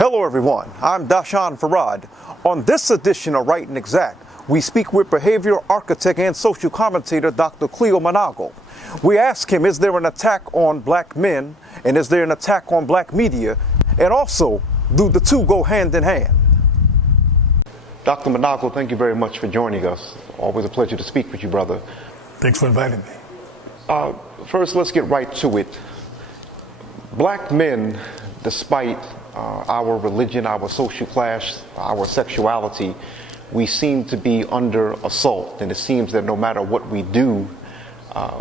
Hello everyone, I'm Doshon Farad. On this edition of Right and Exact, we speak with behavioral architect and social commentator Dr. Cleo Manago. We ask him, is there an attack on black men, and is there an attack on black media, and also, do the two go hand in hand? Dr. Manago, thank you very much for joining us. Always a pleasure to speak with you, brother. Thanks for inviting me. First, let's get right to it. Black men, despite our religion, our social class, our sexuality, we seem to be under assault, and it seems that no matter what we do,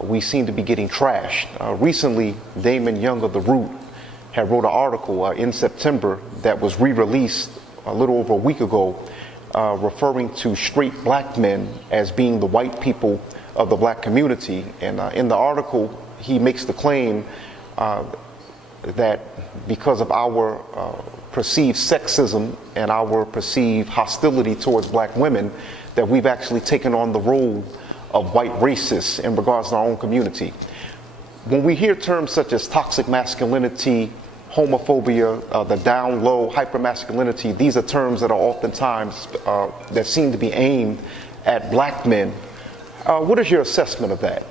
we seem to be getting trashed. Recently, Damon Young of The Root had wrote an article in September that was re-released a little over a week ago, referring to straight black men as being the white people of the black community. And in the article, he makes the claim that because of our perceived sexism and our perceived hostility towards black women, that we've actually taken on the role of white racists in regards to our own community. When we hear terms such as toxic masculinity, homophobia, the down low, hypermasculinity, these are terms that are oftentimes that seem to be aimed at black men. What is your assessment of that?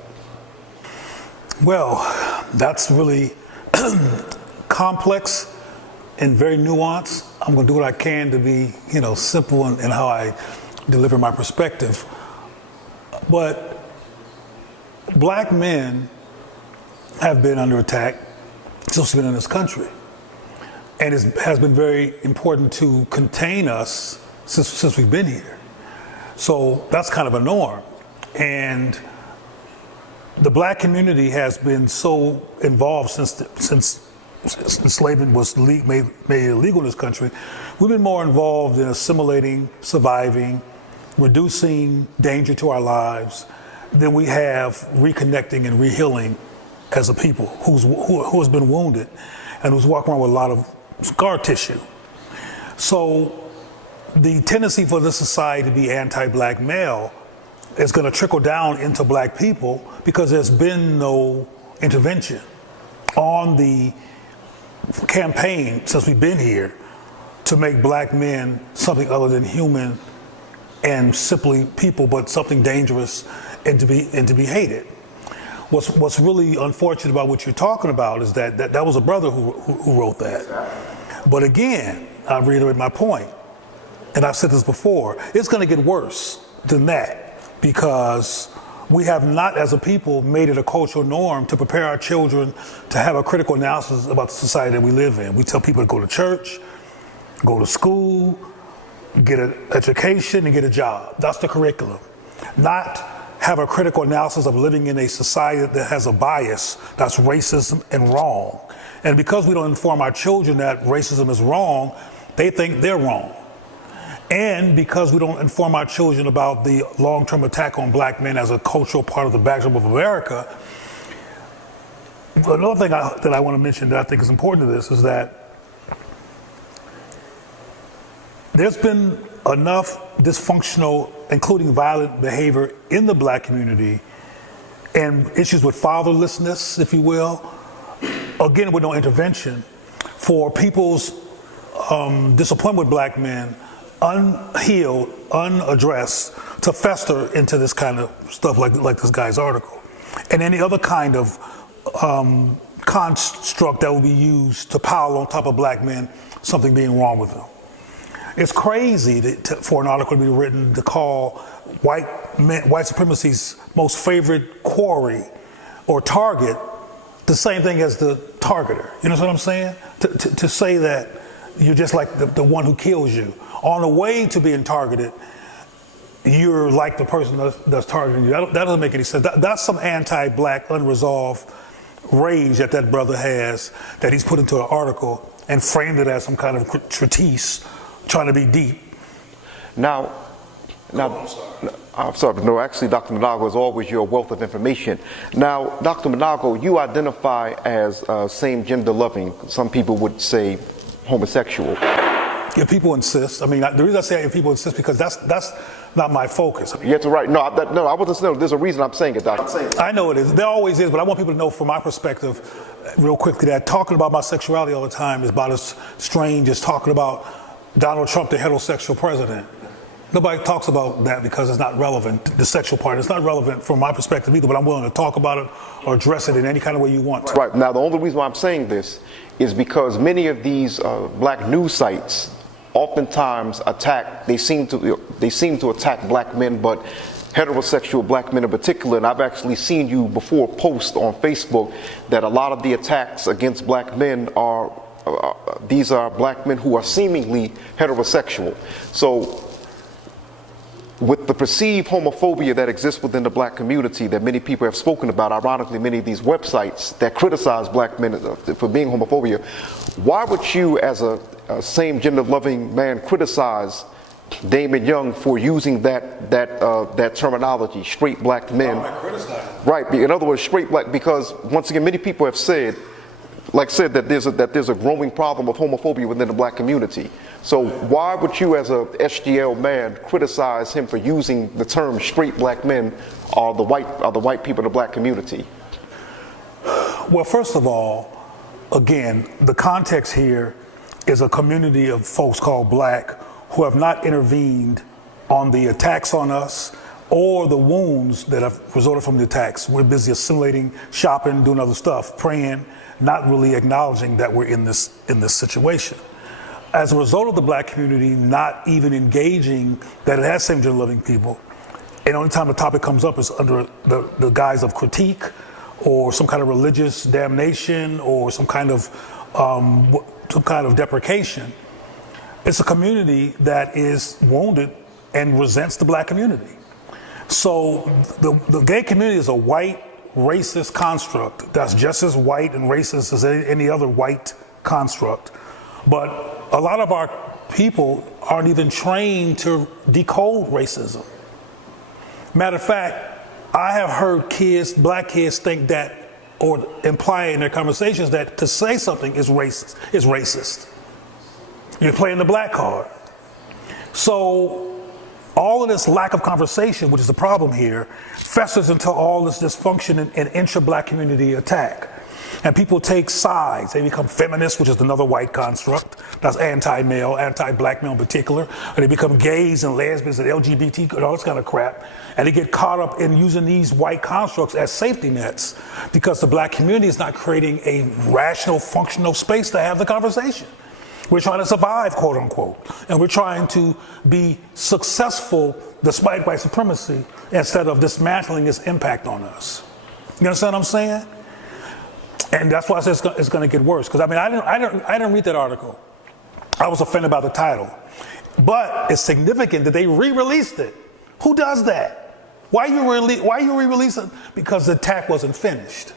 Well, that's really complex and very nuanced. I'm going to do what I can to be, simple in how I deliver my perspective. But black men have been under attack since we've been in this country. And it has been very important to contain us since we've been here. So that's kind of a norm. And the black community has been so involved since enslavement was made illegal in this country. We've been more involved in assimilating, surviving, reducing danger to our lives than we have reconnecting and rehealing as a people who has been wounded and who's walking around with a lot of scar tissue. So the tendency for this society to be anti-black male is going to trickle down into black people because there's been no intervention on the campaign since we've been here to make black men something other than human and simply people, but something dangerous and to be hated. What's really unfortunate about what you're talking about is that was a brother who wrote that. But again, I reiterate my point, and I've said this before, it's going to get worse than that because we have not, as a people, made it a cultural norm to prepare our children to have a critical analysis about the society that we live in. We tell people to go to church, go to school, get an education, and get a job. That's the curriculum. Not have a critical analysis of living in a society that has a bias that's racism and wrong. And because we don't inform our children that racism is wrong, they think they're wrong. And because we don't inform our children about the long-term attack on black men as a cultural part of the backdrop of America, another thing that I want to mention that I think is important to this is that there's been enough dysfunctional, including violent behavior in the black community and issues with fatherlessness, if you will, again with no intervention, for people's disappointment with black men, unhealed, unaddressed, to fester into this kind of stuff like this guy's article. And any other kind of construct that will be used to pile on top of black men something being wrong with them. It's crazy for an article to be written to call white supremacy's most favorite quarry or target the same thing as the targeter. You know what I'm saying? To say that you're just like the one who kills you. On the way to being targeted, you're like the person that's targeting you. That doesn't make any sense. That's some anti-black unresolved rage that brother has that he's put into an article and framed it as some kind of treatise trying to be deep. Now, I'm sorry. No, actually, Dr. Manago, is always your wealth of information. Now, Dr. Manago, you identify as same-gender loving. Some people would say homosexual. If people insist, I mean, the reason I say if people insist because that's not my focus. You have to write. No, no, I wasn't saying. There's a reason I'm saying it, Doc. I know it is. There always is, but I want people to know from my perspective, real quickly, that talking about my sexuality all the time is about as strange as talking about Donald Trump, the heterosexual president. Nobody talks about that because it's not relevant, the sexual part. It's not relevant from my perspective either, but I'm willing to talk about it or address it in any kind of way you want to. Right. Now, the only reason why I'm saying this is because many of these black news sites oftentimes attack, they seem to attack black men, but heterosexual black men in particular. And I've actually seen you before post on Facebook that a lot of the attacks against black men are, these are black men who are seemingly heterosexual. So with the perceived homophobia that exists within the black community that many people have spoken about, ironically, many of these websites that criticize black men for being homophobia, why would you, as a same gender loving man, criticize Damon Young for using that terminology, straight black men? Right. In other words, straight black, because once again, many people have said, that there's a growing problem of homophobia within the black community. So why would you, as a SGL man, criticize him for using the term straight black men are the white people in the black community? Well, first of all, again, the context here is a community of folks called black who have not intervened on the attacks on us or the wounds that have resulted from the attacks. We're busy assimilating, shopping, doing other stuff, praying, not really acknowledging that we're in this situation. As a result of the black community not even engaging that it has same gender loving people, and the only time the topic comes up is under the guise of critique or some kind of religious damnation or some kind of deprecation. It's a community that is wounded and resents the black community. So the gay community is a white racist construct that's just as white and racist as any other white construct. But a lot of our people aren't even trained to decode racism. Matter of fact, I have heard black kids think that, or imply in their conversations that to say something is racist. You're playing the black card. So all of this lack of conversation, which is the problem here, festers into all this dysfunction and intra-black community attack. And people take sides. They become feminists, which is another white construct. That's anti-male, anti-black male in particular. And they become gays and lesbians and LGBT and all this kind of crap. And they get caught up in using these white constructs as safety nets because the black community is not creating a rational, functional space to have the conversation. We're trying to survive, quote unquote. And we're trying to be successful despite white supremacy instead of dismantling its impact on us. You understand what I'm saying? And that's why I said it's going to get worse. Because I didn't read that article. I was offended by the title. But it's significant that they re-released it. Who does that? Why you re-release it? Because the attack wasn't finished.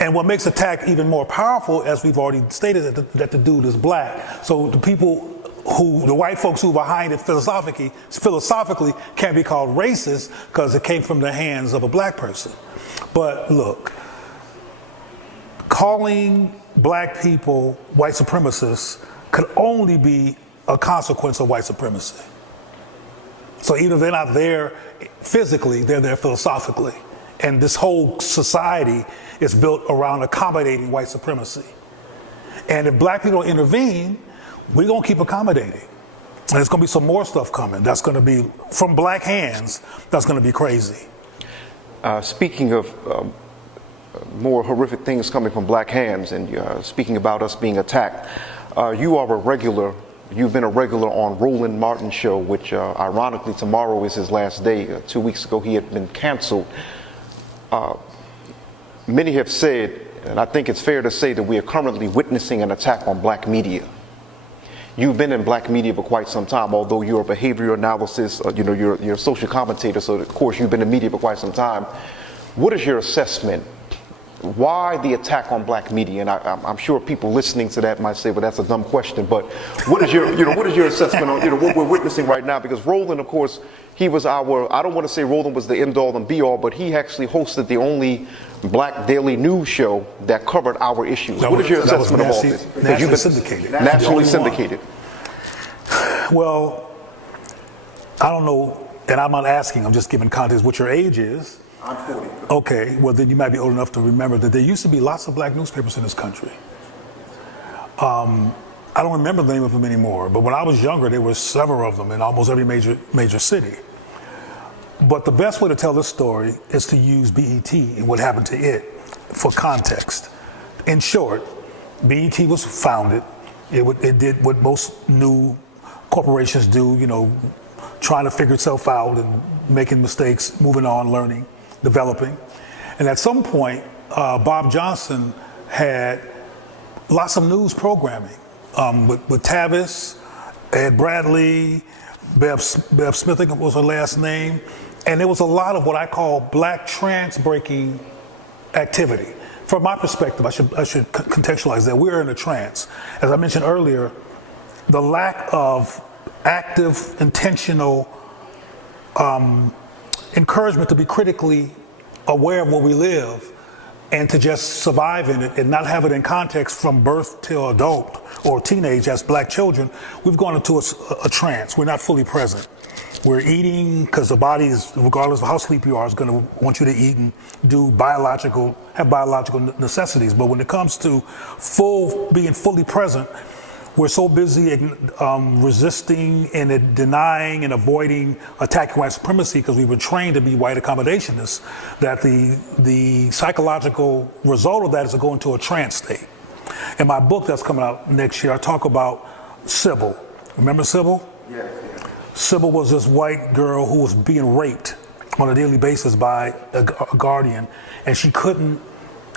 And what makes attack even more powerful, as we've already stated, that the dude is black. So the white folks who are behind it philosophically can't be called racist because it came from the hands of a black person. But look, calling black people white supremacists could only be a consequence of white supremacy. So even if they're not there physically, they're there philosophically. And this whole society is built around accommodating white supremacy. And if black people don't intervene, we're going to keep accommodating. And there's going to be some more stuff coming. That's going to be from black hands. That's going to be crazy. Speaking of more horrific things coming from black hands, and speaking about us being attacked, you've been a regular on Roland Martin's show, which ironically tomorrow is his last day. 2 weeks ago he had been canceled. Many have said, and I think it's fair to say, that we are currently witnessing an attack on black media. You've been in black media for quite some time, although you're a behavioral analysis, you're a social commentator, so of course you've been in media for quite some time. What is your assessment? Why the attack on black media? And I'm sure people listening to that might say, well, that's a dumb question, but what is your assessment on, what we're witnessing right now? Because Roland, of course, he was I don't want to say Roland was the end all and be all, but he actually hosted the only black daily news show that covered our issues. What is your assessment of all this? Nationally syndicated. Nationally syndicated. Well, I don't know and I'm not asking, I'm just giving context what your age is. I'm 40. Okay, well then you might be old enough to remember that there used to be lots of black newspapers in this country. I don't remember the name of them anymore, but when I was younger, there were several of them in almost every major city. But the best way to tell this story is to use BET and what happened to it for context. In short, BET was founded. It did what most new corporations do, trying to figure itself out and making mistakes, moving on, learning, developing. And at some point, Bob Johnson had lots of news programming with Tavis, Ed Bradley, Bev Smith, I think was her last name. And there was a lot of what I call black trance-breaking activity. From my perspective, I should contextualize that. We're in a trance. As I mentioned earlier, the lack of active, intentional encouragement to be critically aware of where we live and to just survive in it and not have it in context from birth till adult or teenage as black children, we've gone into a trance. We're not fully present. We're eating because the body is, regardless of how sleepy you are, is going to want you to eat and have biological necessities. But when it comes to being fully present, we're so busy resisting and denying and avoiding attacking white supremacy because we were trained to be white accommodationists that the psychological result of that is to go into a trance state. In my book that's coming out next year, I talk about Sybil. Remember Sybil? Yeah. Sybil was this white girl who was being raped on a daily basis by a guardian, and she couldn't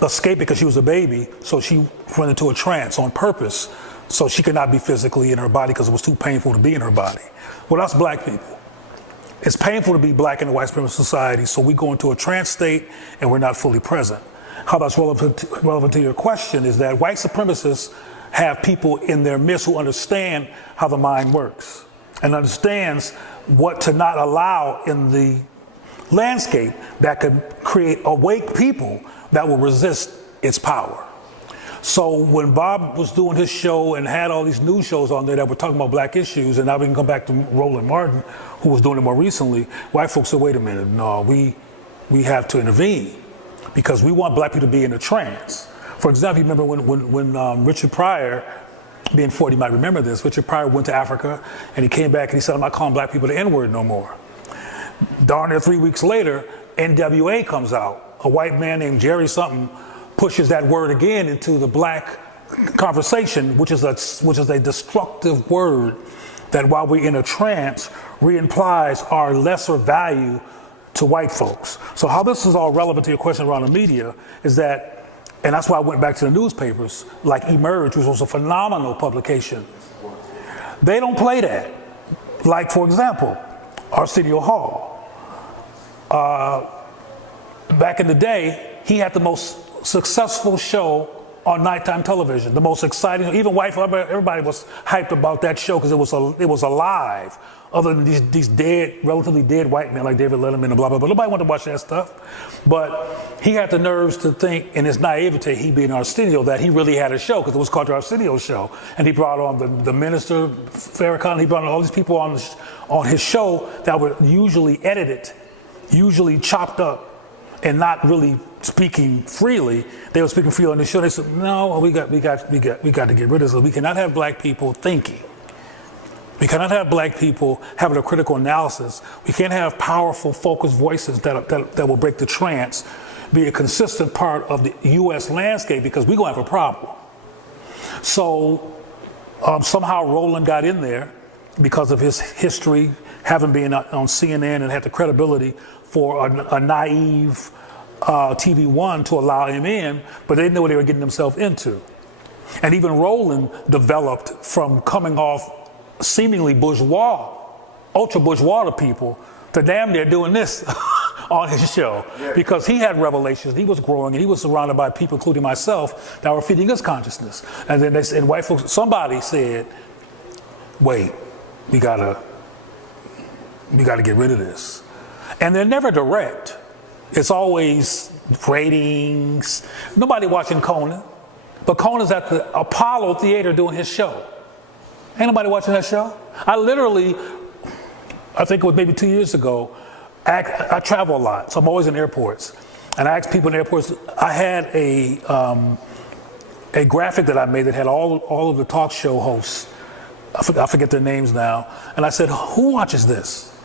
escape because she was a baby, so she went into a trance on purpose so she could not be physically in her body because it was too painful to be in her body. Well, that's black people. It's painful to be black in a white supremacist society, so we go into a trance state and we're not fully present. How that's relevant to your question is that white supremacists have people in their midst who understand how the mind works and understands what to not allow in the landscape that could create awake people that will resist its power. So when Bob was doing his show and had all these news shows on there that were talking about black issues, and now we can come back to Roland Martin, who was doing it more recently, white folks said, wait a minute, no, we have to intervene because we want black people to be in a trance. For example, you remember when Richard Pryor, being 40, you might remember this, Richard Pryor went to Africa and he came back and he said, I'm not calling black people the N-word no more. Darn near 3 weeks later, NWA comes out. A white man named Jerry something pushes that word again into the black conversation, which is a destructive word that while we're in a trance, re-implies our lesser value to white folks. So how this is all relevant to your question around the media is that, and that's why I went back to the newspapers, like Emerge, which was a phenomenal publication. They don't play that. Like, for example, Arsenio Hall. Back in the day, he had the most successful show on nighttime television, the most exciting. Even white, everybody was hyped about that show because it was alive. Other than these relatively dead white men like David Letterman and blah blah blah. Nobody wanted to watch that stuff. But he had the nerves to think, in his naivete, he being Arsenio, that he really had a show because it was called the Arsenio Show, and he brought on the minister Farrakhan. He brought on all these people on his show that were usually edited, usually chopped up, and not really speaking freely. They were speaking freely on the show. They said, no, we got to get rid of this. We cannot have black people thinking. We cannot have black people having a critical analysis. We can't have powerful, focused voices that will break the trance, be a consistent part of the U.S. landscape, because we're going to have a problem. So somehow Roland got in there because of his history, having been on CNN and had the credibility for a naive TV1 to allow him in, but they didn't know what they were getting themselves into. And even Roland developed from coming off seemingly bourgeois, ultra bourgeois to people, to damn near doing this on his show, because he had revelations. He was growing and he was surrounded by people, including myself, that were feeding his consciousness. And then and white folks, somebody said, wait, we gotta get rid of this. And they're never direct. It's always ratings. Nobody watching Conan, but Conan's at the Apollo Theater doing his show. Ain't nobody watching that show. I literally I think it was maybe 2 years ago. I travel a lot, so I'm always in airports. And I asked people in airports, I had a graphic that I made that had all of the talk show hosts. I forget their names now. And I said, who watches this?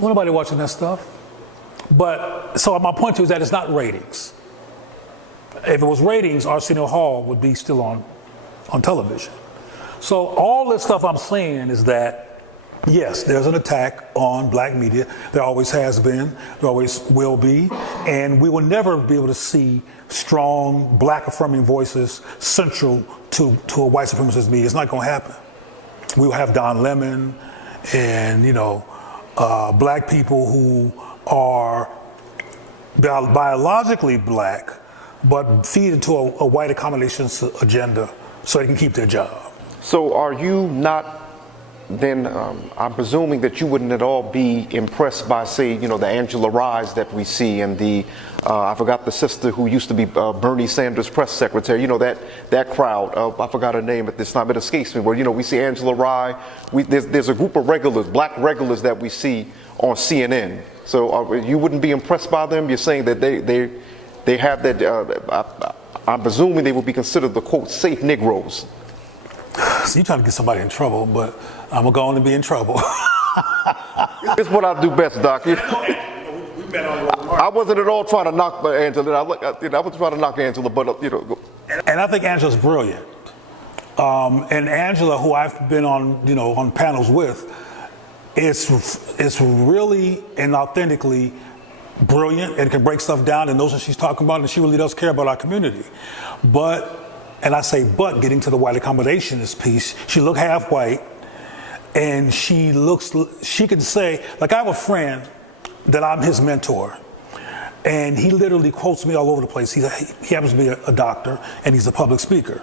Nobody watching that stuff. But, so my point to you is that it's not ratings. If it was ratings, Arsenio Hall would be still on television. So all this stuff I'm saying is that, yes, there's an attack on black media. There always has been, there always will be, and we will never be able to see strong black affirming voices central to a white supremacist media. It's not going to happen. We will have Don Lemon and, black people who are biologically black, but feed into a white accommodation agenda so they can keep their job. So are you not then, I'm presuming that you wouldn't at all be impressed by, say, the Angela Rye's that we see, and the, I forgot the sister who used to be Bernie Sanders' press secretary, that crowd, I forgot her name at this time, it escapes me, where, we see Angela Rye, there's a group of regulars, black regulars that we see on CNN. So you wouldn't be impressed by them? You're saying that they have that, I'm presuming they would be considered the, quote, safe Negroes. So you're trying to get somebody in trouble, but I'm going to be in trouble. It's what I do best, Doc. I wasn't at all trying to knock Angela. I was trying to knock Angela, but And I think Angela's brilliant. And Angela, who I've been on panels with, is really and authentically brilliant and can break stuff down and knows what she's talking about, and she really does care about our community. And I say, but getting to the white accommodationist piece, she looked half white, and she can say, like, I have a friend that I'm his mentor, and he literally quotes me all over the place. He happens to be a doctor, and he's a public speaker.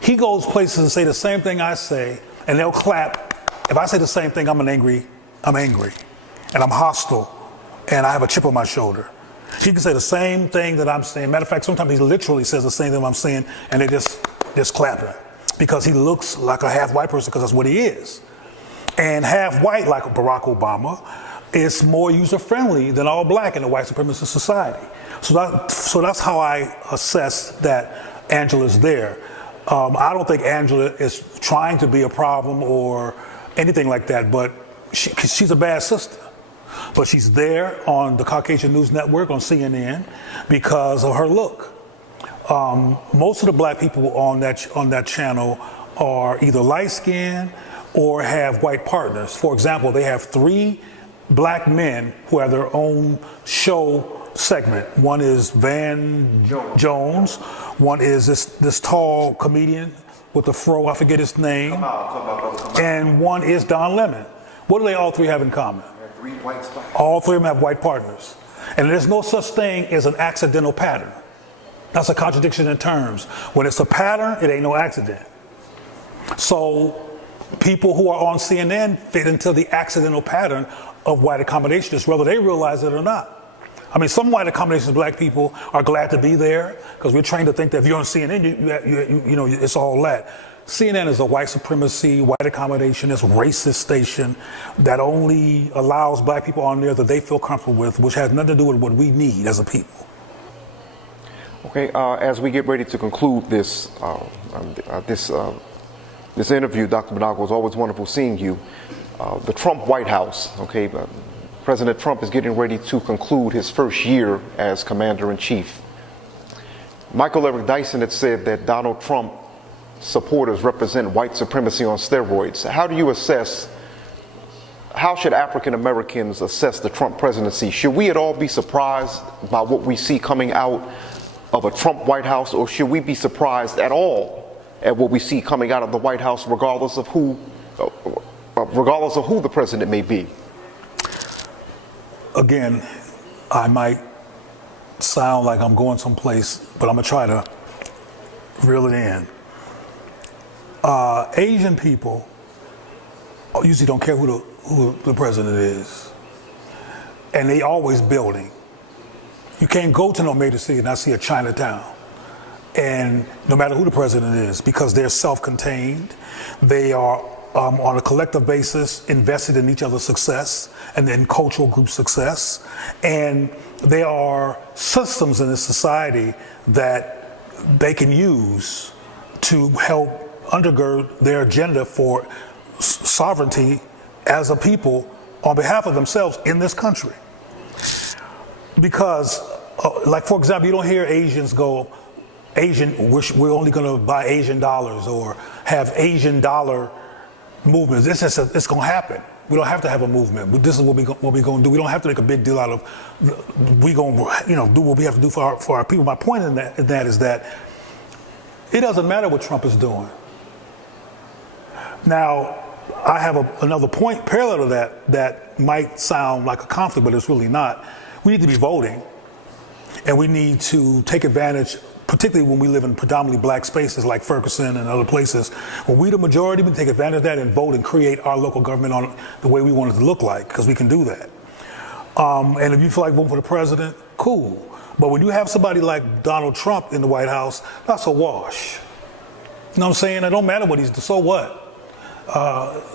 He goes places and say the same thing I say, and they'll clap. If I say the same thing, I'm angry, and I'm hostile, and I have a chip on my shoulder. He can say the same thing that I'm saying. Matter of fact, sometimes he literally says the same thing I'm saying, and they just clap him because he looks like a half white person, because that's what he is. And half white, like Barack Obama, is more user friendly than all black in a white supremacist society. So that's how I assess that Angela's there. I don't think Angela is trying to be a problem or anything like that, but she's a bad sister. But she's there on the Caucasian News Network, on CNN, because of her look. Most of the black people on that channel are either light-skinned or have white partners. For example, they have 3 black men who have their own show segment. One is Van Jones. One is this tall comedian with the fro, I forget his name. And one is Don Lemon. What do they all 3 have in common? All 3 of them have white partners. And there's no such thing as an accidental pattern. That's a contradiction in terms. When it's a pattern, it ain't no accident. So people who are on CNN fit into the accidental pattern of white accommodationists, whether they realize it or not. I mean, some white accommodationist black people are glad to be there, because we're trained to think that if you're on CNN, it's all that. CNN is a white supremacy, white accommodationist, racist station that only allows black people on there that they feel comfortable with, which has nothing to do with what we need as a people. Okay, as we get ready to conclude this interview, Dr. Manago, it's always wonderful seeing you. The Trump White House, okay, President Trump is getting ready to conclude his first year as Commander-in-Chief. Michael Eric Dyson had said that Donald Trump supporters represent white supremacy on steroids. How should African Americans assess the Trump presidency? Should we at all be surprised by what we see coming out of a Trump White House, or should we be surprised at all at what we see coming out of the White House, regardless of who the president may be? Again, I might sound like I'm going someplace, but I'm gonna try to reel it in. Asian people usually don't care who the president is, and they always building. You can't go to no major city and not see a Chinatown, and no matter who the president is, because they're self-contained, they are on a collective basis invested in each other's success and in cultural group success. And there are systems in this society that they can use to help undergird their agenda for sovereignty as a people on behalf of themselves in this country. Because, like for example, you don't hear Asians go, we're only going to buy Asian dollars or have Asian dollar movements. It's going to happen. We don't have to have a movement. This is what we're going to do. We don't have to make a big deal out of. We going to do what we have to do for our people. My point in that is that it doesn't matter what Trump is doing. Now, I have another point parallel to that might sound like a conflict, but it's really not. We need to be voting, and we need to take advantage, particularly when we live in predominantly black spaces like Ferguson and other places, when we the majority, we take advantage of that and vote and create our local government on the way we want it to look like, because we can do that. And if you feel like voting for the president, cool. But when you have somebody like Donald Trump in the White House, that's a wash. You know what I'm saying? It don't matter what he's doing, so what?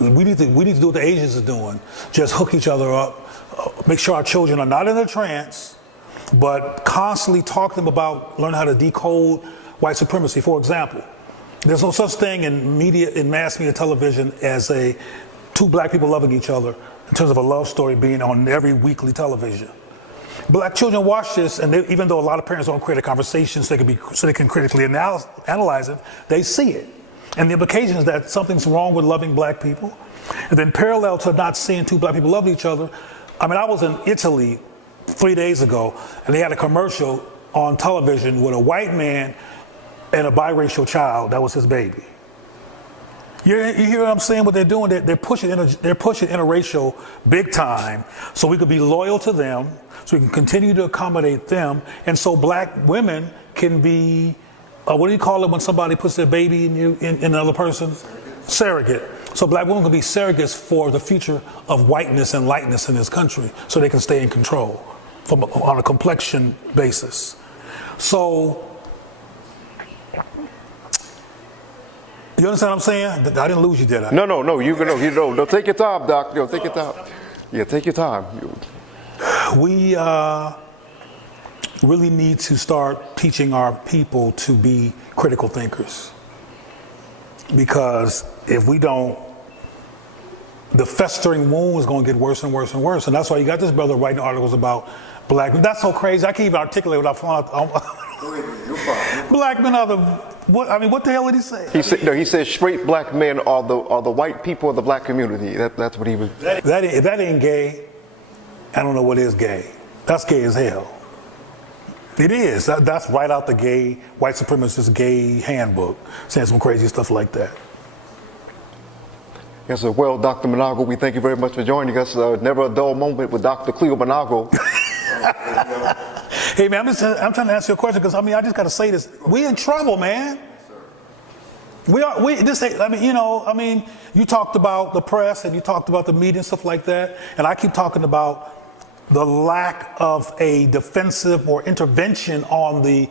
We need to do what the Asians are doing. Just hook each other up, make sure our children are not in a trance, but constantly talk to them about learn how to decode white supremacy. For example, there's no such thing in media, in mass media television, as two black people loving each other in terms of a love story being on every weekly television. Black children watch this, and even though a lot of parents don't create a conversation so they can critically analyze it, they see it. And the implication is that something's wrong with loving black people. And then parallel to not seeing two black people love each other, I mean, I was in Italy 3 days ago, and they had a commercial on television with a white man and a biracial child. That was his baby. You hear what I'm saying? What they're doing? They're pushing interracial big time, so we could be loyal to them, so we can continue to accommodate them, and so black women can be, what do you call it when somebody puts their baby in another person? Surrogate. So black women can be surrogates for the future of whiteness and lightness in this country, so they can stay in control on a complexion basis. So, you understand what I'm saying? I didn't lose you, did I? No. You know. Take your time, Doc. Take your time. Yeah, take your time. We really need to start teaching our people to be critical thinkers. Because if we don't, the festering wound is going to get worse and worse and worse. And that's why you got this brother writing articles about black men. That's so crazy. I can't even articulate without falling out. Black men are the, what? I mean, what the hell did he say? He said straight black men are the white people of the black community. That's what he was. If that ain't gay, I don't know what is gay. That's gay as hell. It is. That's right out the gay, white supremacist gay handbook, saying some crazy stuff like that. Yes, sir. Well, Dr. Manago, we thank you very much for joining us. Never a dull moment with Dr. Cleo Manago. Hey, man, I'm trying to answer your question because, I mean, I just got to say this. We in trouble, man. You talked about the press and you talked about the media and stuff like that. And I keep talking about the lack of a defensive or intervention on the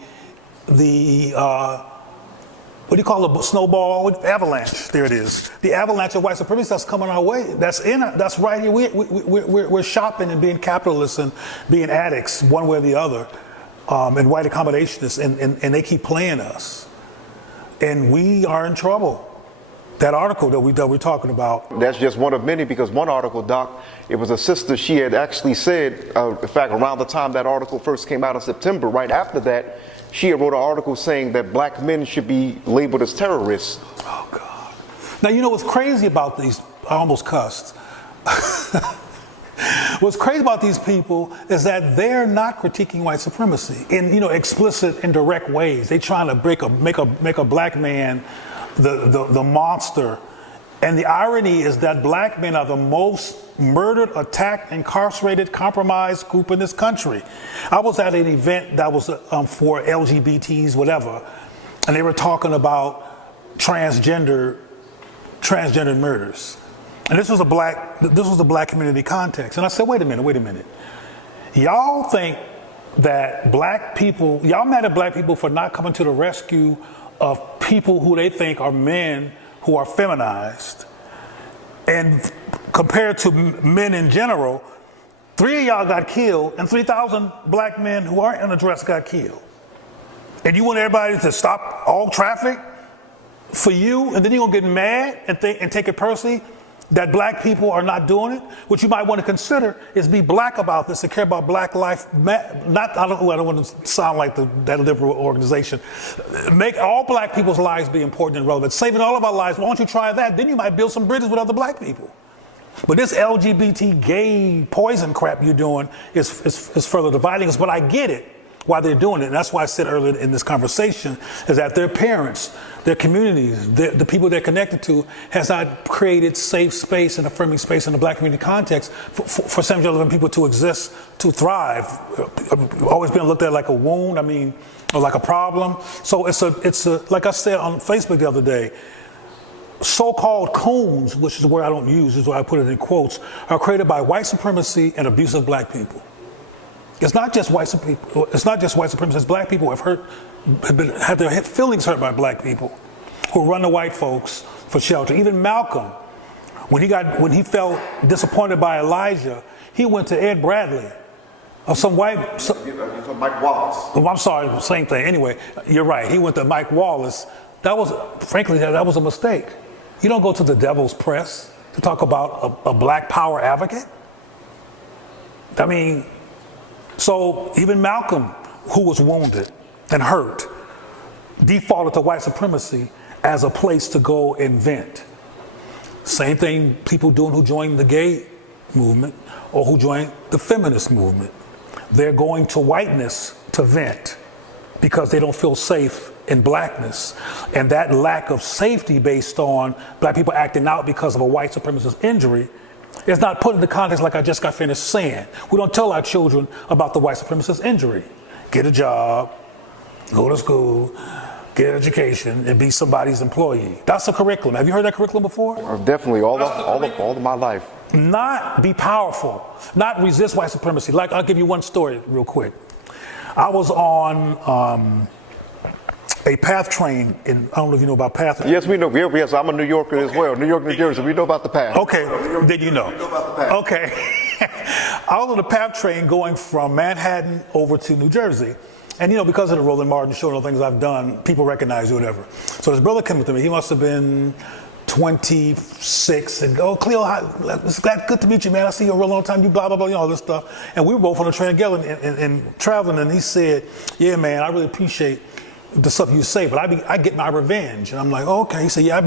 what do you call a snowball? Avalanche. There it is. The avalanche of white supremacy that's coming our way. That's right here. We're shopping and being capitalists and being addicts one way or the other, and white accommodationists, and they keep playing us, and we are in trouble. That article that we're talking about. That's just one of many, because one article, Doc, it was a sister, she had actually said, in fact, around the time that article first came out in September, right after that, she had wrote an article saying that black men should be labeled as terrorists. Oh, God. Now, you know what's crazy about these, I almost cussed. What's crazy about these people is that they're not critiquing white supremacy in, explicit and direct ways. They're trying to make a black man the monster. And the irony is that black men are the most murdered, attacked, incarcerated, compromised group in this country. I was at an event that was for LGBTs, whatever, and they were talking about transgender murders. And this was a black community context. And I said, wait a minute. Y'all think that y'all mad at black people for not coming to the rescue of people who they think are men who are feminized, And compared to men in general, 3 of y'all got killed, and 3,000 black men who aren't unaddressed got killed. And you want everybody to stop all traffic for you, and then you're gonna get mad and take it personally that black people are not doing it? What you might want to consider is be black about this and care about black life. I don't want to sound like that liberal organization. Make all black people's lives be important and relevant. Saving all of our lives, why don't you try that? Then you might build some bridges with other black people. But this LGBT gay poison crap you're doing is further dividing us. But I get it, why they're doing it. And that's why I said earlier in this conversation is that their parents, their communities, the people they're connected to has not created safe space and affirming space in the black community context for some relevant people to exist, to thrive. Always been looked at like a wound, or like a problem. So it's a like I said on Facebook the other day, so-called coons, which is the word I don't use, is why I put it in quotes, are created by white supremacy and abusive black people. It's not just white supremacists. Black people have had their feelings hurt by black people who run to white folks for shelter. Even Malcolm, when he felt disappointed by Elijah, he went to Ed Bradley, or some white. Mike Wallace. Oh, I'm sorry, same thing. Anyway, you're right. He went to Mike Wallace. That was a mistake. You don't go to the devil's press to talk about a black power advocate. So even Malcolm, who was wounded and hurt, defaulted to white supremacy as a place to go and vent. Same thing people doing who joined the gay movement or who joined the feminist movement. They're going to whiteness to vent because they don't feel safe in blackness. And that lack of safety based on black people acting out because of a white supremacist injury is not put in the context like I just got finished saying. We don't tell our children about the white supremacist injury. Get a job, go to school, get an education, and be somebody's employee. That's the curriculum. Have you heard that curriculum before? Definitely, all of my life. Not be powerful, not resist white supremacy. Like, I'll give you one story real quick. I was on a PATH train I don't know if you know about PATH. Yes, we know. Yes, I'm a New Yorker as well. New York, New Jersey. We know about the PATH. Okay, then you know. We know about the PATH. Okay. I was on the PATH train going from Manhattan over to New Jersey. And because of the Roland Martin show and all the things I've done, people recognize you, whatever. So this brother came up to me. He must have been 26 and go, Cleo, it's good to meet you, man. I see you a real long time. You blah, blah, blah, all this stuff. And we were both on the train together and traveling. And he said, yeah, man, I really appreciate the stuff you say, but I get my revenge. And I'm like, oh, okay. He said, yeah,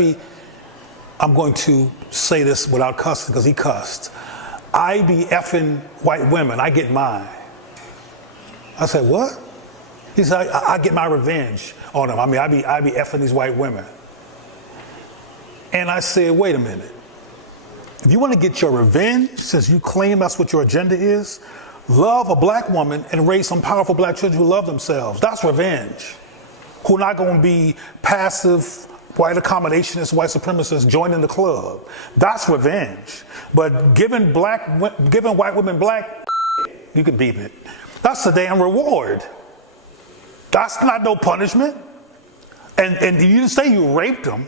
I'm going to say this without cussing because he cussed. I be effing white women. I get mine. I said, what? He said, I get my revenge on them. I be effing these white women. And I said, wait a minute. If you want to get your revenge, since you claim that's what your agenda is, love a black woman and raise some powerful black children who love themselves. That's revenge. Who are not going to be passive, white accommodationists, white supremacists joining the club. That's revenge. But giving white women black, you can beat it. That's the damn reward. That's not no punishment. And you didn't say you raped them.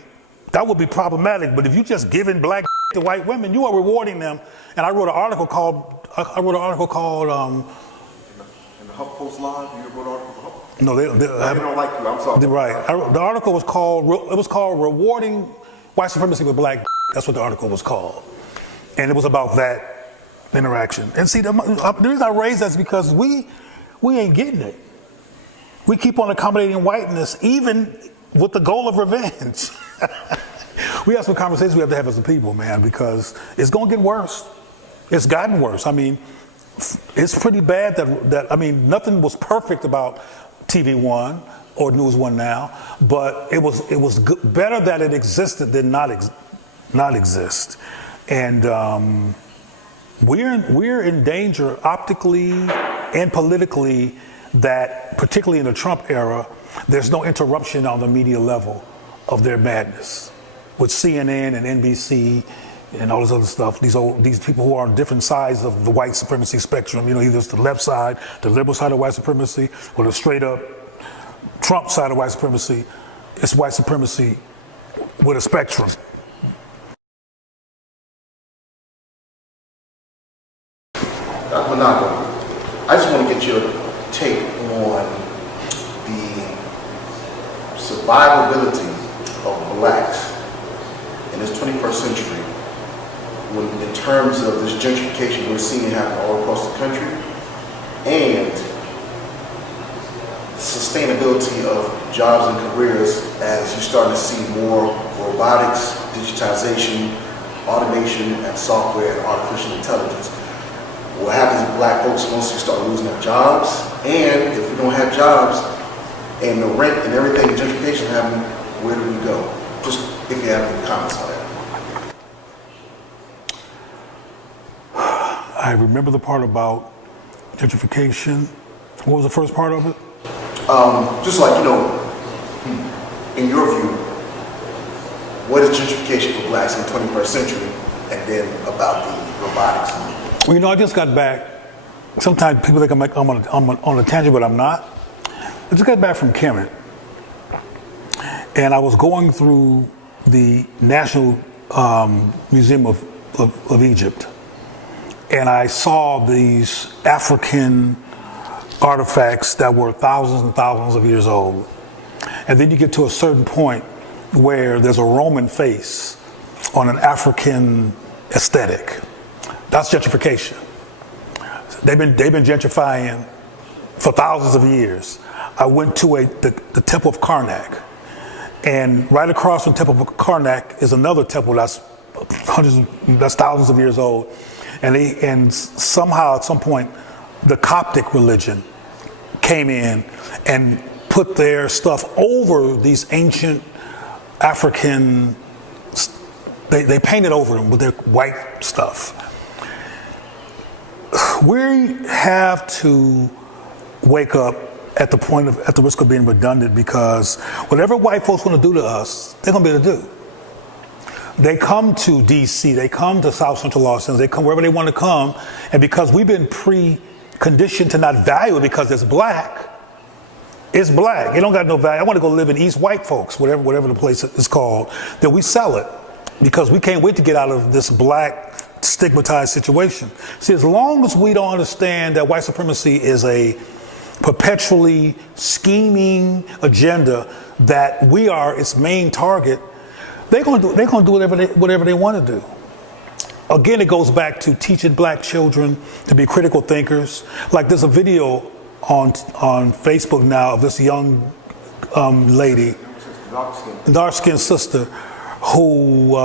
That would be problematic. But if you just giving black to white women, you are rewarding them. And I wrote an article called In the HuffPost Live, you wrote an article for HuffPost? No, they don't like you. I'm sorry. Right. The article was called "Rewarding White Supremacy with Black." That's what the article was called, and it was about that interaction. And see, the reason I raise that is because we ain't getting it. We keep on accommodating whiteness, even with the goal of revenge. We have some conversations we have to have as a people, man, because it's gonna get worse. It's gotten worse. It's pretty bad that nothing was perfect about TV One or News One now, but it was better that it existed than not exist. And we're in danger optically and politically that, particularly in the Trump era, there's no interruption on the media level of their madness. With CNN and NBC and all this other stuff, these people who are on different sides of the white supremacy spectrum, either it's the left side, the liberal side of white supremacy, or the straight up Trump side of white supremacy. It's white supremacy with a spectrum. survivability of blacks in this 21st century, in terms of this gentrification we're seeing happen all across the country, and sustainability of jobs and careers as you're starting to see more robotics, digitization, automation, and software and artificial intelligence. What happens with black folks once we start losing our jobs, and if we don't have jobs and the rent and everything, gentrification happening, where do we go? Just if you have any comments on that. I remember the part about gentrification. What was the first part of it? Just like, in your view, what is gentrification for blacks in the 21st century, and then about the robotics? Well, I just got back. Sometimes people think I'm on a tangent, but I'm not. I just got back from Kemet, and I was going through the National Museum of Egypt, and I saw these African artifacts that were thousands and thousands of years old. And then you get to a certain point where there's a Roman face on an African aesthetic. That's gentrification. They've been gentrifying for thousands of years. I went to the Temple of Karnak, and right across from the Temple of Karnak is another temple that's thousands of years old. And somehow at some point, the Coptic religion came in and put their stuff over these ancient African, they painted over them with their white stuff. We have to wake up at the risk of being redundant, because whatever white folks want to do to us, they're going to be able to do. They come to DC, they come to South Central Los Angeles, they come wherever they want to come, and because we've been conditioned to not value it because it's black, it's black. It don't got no value. I want to go live in East White Folks, whatever the place is called, then we sell it because we can't wait to get out of this black stigmatized situation. See, as long as we don't understand that white supremacy is a perpetually scheming agenda, that we are its main target, they're going to do whatever they want to do. Again, it goes back to teaching black children to be critical thinkers. Like, there's a video on Facebook now of this young lady, dark-skinned sister, who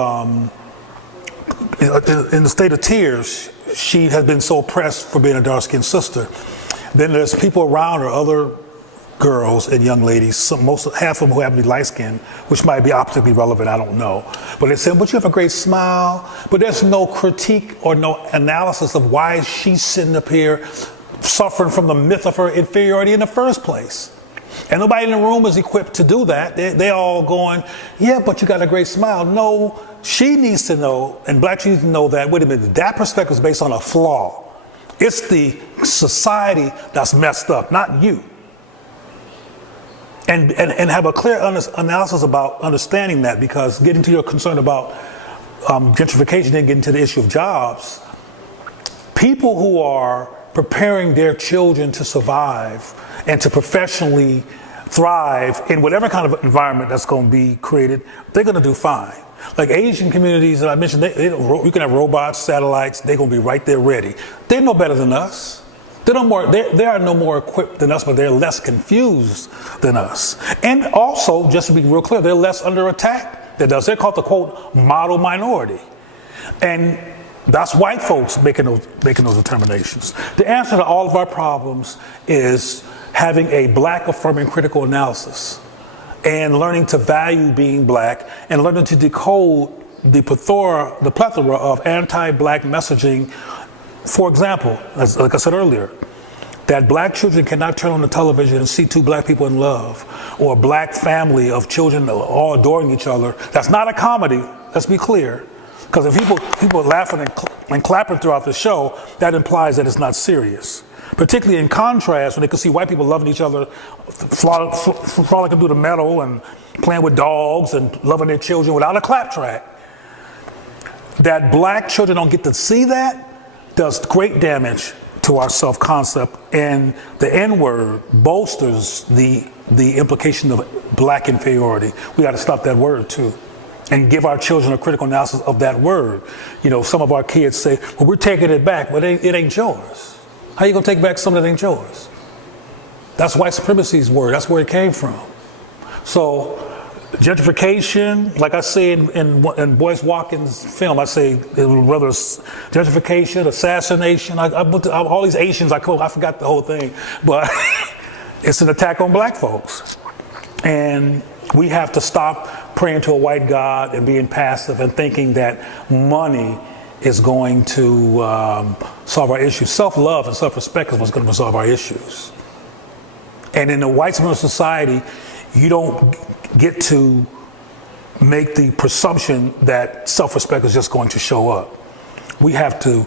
in a state of tears. She has been so oppressed for being a dark-skinned sister. Then there's people around her, other girls and young ladies, half of them who happen to be light-skinned, which might be optically relevant, I don't know. But they say, but you have a great smile. But there's no critique or no analysis of why she's sitting up here suffering from the myth of her inferiority in the first place. And nobody in the room is equipped to do that. They all going, yeah, but you got a great smile. No, she needs to know, and black people need to know that, wait a minute, that perspective is based on a flaw. It's the society that's messed up, not you. And have a clear analysis about understanding that, because getting to your concern about gentrification and getting to the issue of jobs, people who are preparing their children to survive and to professionally thrive in whatever kind of environment that's going to be created, they're going to do fine. Like Asian communities that I mentioned, you can have robots, satellites, they're going to be right there ready. They're no better than us. They are no more equipped than us, but they're less confused than us. And also, just to be real clear, they're less under attack than us. They're called the, quote, model minority. And that's white folks making those determinations. The answer to all of our problems is having a black affirming critical analysis and learning to value being black and learning to decode the plethora of anti-black messaging. For example, like I said earlier, that black children cannot turn on the television and see two black people in love, or a black family of children all adoring each other. That's not a comedy, let's be clear. Because if people are laughing and clapping throughout the show, that implies that it's not serious. Particularly in contrast, when they can see white people loving each other, frolicking through the meadow and playing with dogs and loving their children without a clap track. That black children don't get to see that does great damage to our self-concept, and the N-word bolsters the implication of black inferiority. We got to stop that word too, and give our children a critical analysis of that word. You know, some of our kids say, well, we're taking it back, but it ain't yours. How you gonna take back something that ain't yours? That's white supremacy's word. That's where it came from. So gentrification, like I say in Boyce Watkins' film, I say whether it's gentrification, assassination, all these Asians, I forgot the whole thing, but it's an attack on black folks. And we have to stop praying to a white God and being passive and thinking that money is going to solve our issues. Self-love and self-respect is what's going to resolve our issues. And in a white supremacist society, you don't get to make the presumption that self-respect is just going to show up. We have to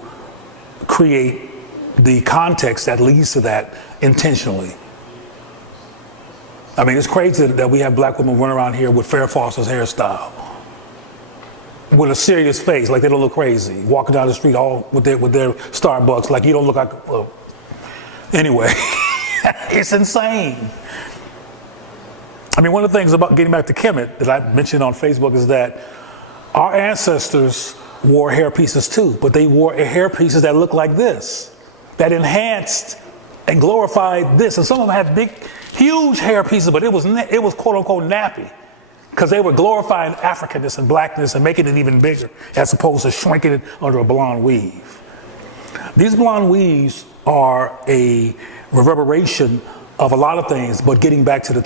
create the context that leads to that intentionally. I mean, it's crazy that we have black women running around here with Farrah Fawcett's hairstyle, with a serious face, like they don't look crazy, walking down the street all with their Starbucks, like you don't look like. Anyway, it's insane. I mean, one of the things about getting back to Kemet that I mentioned on Facebook is that our ancestors wore hair pieces too, but they wore hair pieces that looked like this, that enhanced and glorified this. And some of them had big, huge hair pieces, but it was quote unquote nappy, because they were glorifying Africanness and blackness and making it even bigger, as opposed to shrinking it under a blonde weave. These blonde weaves are a reverberation of a lot of things, but getting back to the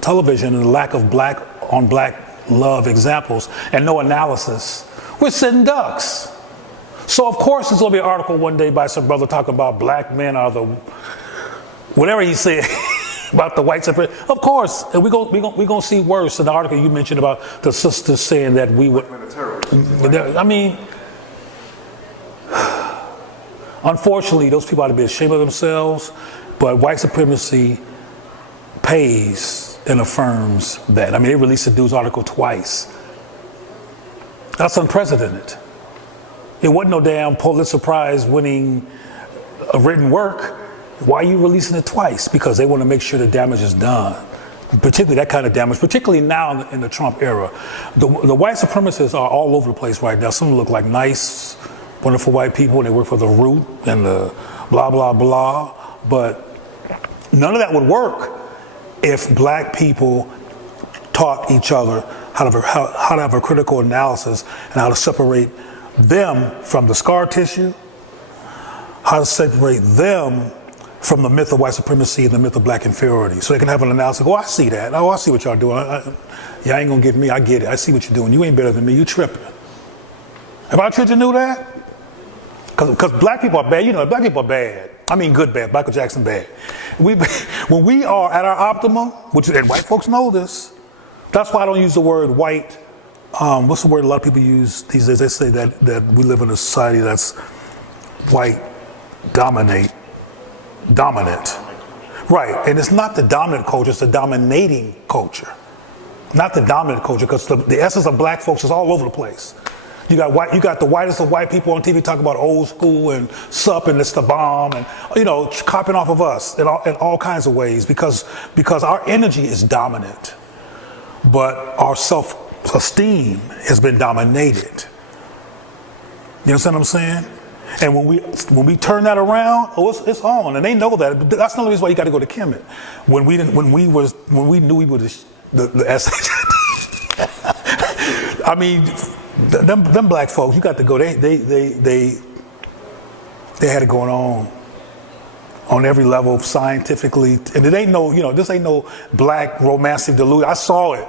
television and the lack of black on black love examples and no analysis, we're sitting ducks. So of course there's going to be an article one day by some brother talking about black men are the whatever he said about the white supremacy. Of course, and we're going to see worse in the article you mentioned about the sisters saying that we would. I mean, unfortunately, those people ought to be ashamed of themselves. But white supremacy pays and affirms that. I mean, they released the news article twice. That's unprecedented. It wasn't no damn Pulitzer Prize winning written work. Why are you releasing it twice? Because they want to make sure the damage is done. Particularly that kind of damage, particularly now in the Trump era. The white supremacists are all over the place right now. Some look like nice, wonderful white people, and they work for the Root and the blah, blah, blah. But none of that would work if black people taught each other how to have a critical analysis and how to separate them from the scar tissue, how to separate them from the myth of white supremacy and the myth of black inferiority. So they can have an analysis, oh, I see that. Oh, I see what y'all doing. Y'all ain't gonna get me, I get it. I see what you're doing. You ain't better than me, you tripping. Have our children knew that? Because black people are bad. You know, black people are bad. I mean good bad, Michael Jackson bad. When we are at our optimum, and white folks know this, that's why I don't use the word white. What's the word a lot of people use these days? They say that we live in a society that's white dominant. Right, and it's not the dominant culture, it's the dominating culture. Not the dominant culture, because the essence of black folks is all over the place. You got the whitest of white people on TV talking about old school and sup and it's the bomb and, you know, copying off of us in all kinds of ways because our energy is dominant, but our self-esteem has been dominated. You understand what I'm saying? And when we turn that around, it's on, and they know that. That's the only reason why you got to go to Kemet. When we knew we were the essence. I mean, them black folks, you got to go. They had it going on every level scientifically, and it ain't no, you know, this ain't no black romantic delusion. I saw it.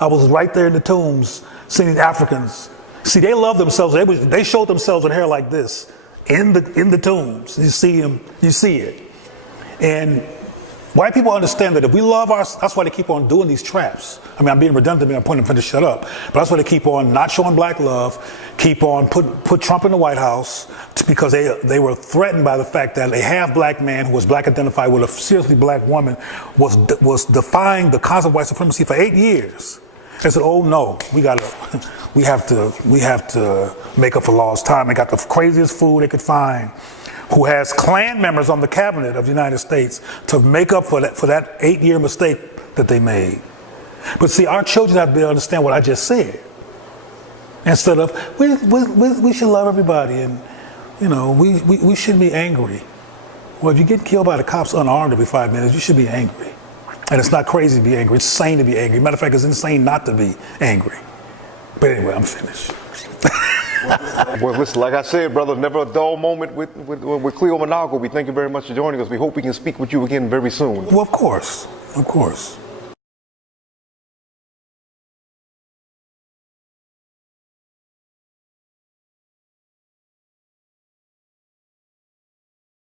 I was right there in the tombs seeing these Africans. See, they love themselves. They showed themselves with hair like this in the tombs. You see them, you see it. And white people understand that if we love that's why they keep on doing these traps. I mean, I'm being redundant, I'm pointing to shut up. But that's why they keep on not showing black love, keep on put Trump in the White House, because they were threatened by the fact that a half black man who was black identified with a seriously black woman was defying the concept of white supremacy for 8 years. They said, oh no, we have to make up for lost time. They got the craziest food they could find. who has Klan members on the cabinet of the United States to make up for that 8-year mistake that they made. But see, our children have to be able to understand what I just said. Instead of, we should love everybody and, you know, we should be angry. Well, if you get killed by the cops unarmed every 5 minutes, you should be angry. And it's not crazy to be angry, it's sane to be angry. Matter of fact, it's insane not to be angry. But anyway, I'm finished. Well, listen, like I said, brother, never a dull moment with Cleo Manago. We thank you very much for joining us. We hope we can speak with you again very soon. Well, of course.